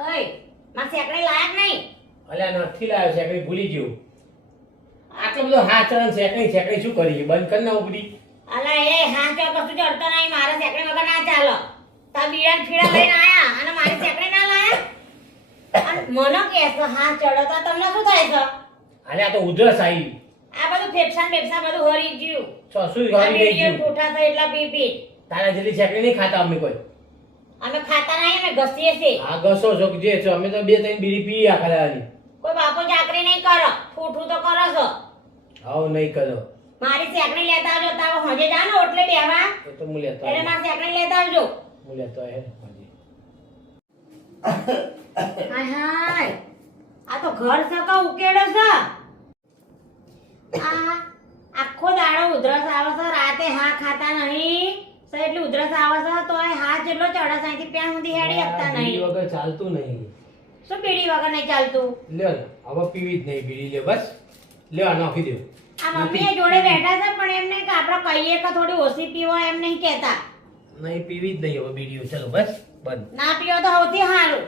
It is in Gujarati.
ઓય માં સેકડી લાયક નહીં. અલ્યા નથી લાવ્યો છે કઈ ભૂલી ગયો. આટલો બધો હાચરણ સેકડી શું કરી બંધ કરી ના ઉપડી. અલા એ હા ચો કશું ચડતો નહીં મારે સેકડી વગર ના ચાલો. તા બીડા ફીડા લઈને આયા અને મારી સેકડી ના લાયા. અને મનો કેસો હા ચડો તો તમને શું થાય છે? અલ્યા તો ઉધરસ આવી. આ બધું ફેફસાન બધું હરી ગયું. શું હરી ગઈ ગયું? કોઠા થઈ એટલા પી તારા જેટલી સેકડી નહીં ખાતા અમે કોઈ. અમે ખાતા નહીં અમે ઘસીએ છીએ. આ ઘસો છો કે જે છો અમે તો 2-3 બીડી પી આખા. કોઈ બાપો ચાકરી નહીં કરો ફૂટું તો કરો છો. આવ નહીં કરો. મારી સેકડી લેતા આવજો તાવ હોજે જાનો એટલે બેવા. એ તો હું લેતો એટલે મારી સેકડી લેતા આવજો. હું લેતો હે હાય હાય આ તો ઘર સકા ઉકેડો છે. આ આખો દાડો ઉધરસ આવે છે રાતે હા ખાતા નહીં સે એટલે ઉધરસ આવે છે તોય હા જેટલો ચડસ અહીંથી પ્યાન સુધી હેડી શકતા બીડી નહીં. વગર ચાલતું નહીં. શું બીડી વગર નહીં ચાલતું? લ્યો ને હવે પીવી જ નહીં બીડી લ્યો બસ. લ્યો આ નાખી દો. આ મમ્મી જોડે બેઠા છે પણ એમને કે આપણે કહીએ કે થોડી ઓછી પીવો એમ નહીં કહેતા. નહીં પીવી જ નહીં હવે બીડીઓ. ચલો બસ બંધ. ના પીવો તો સૌથી સારું.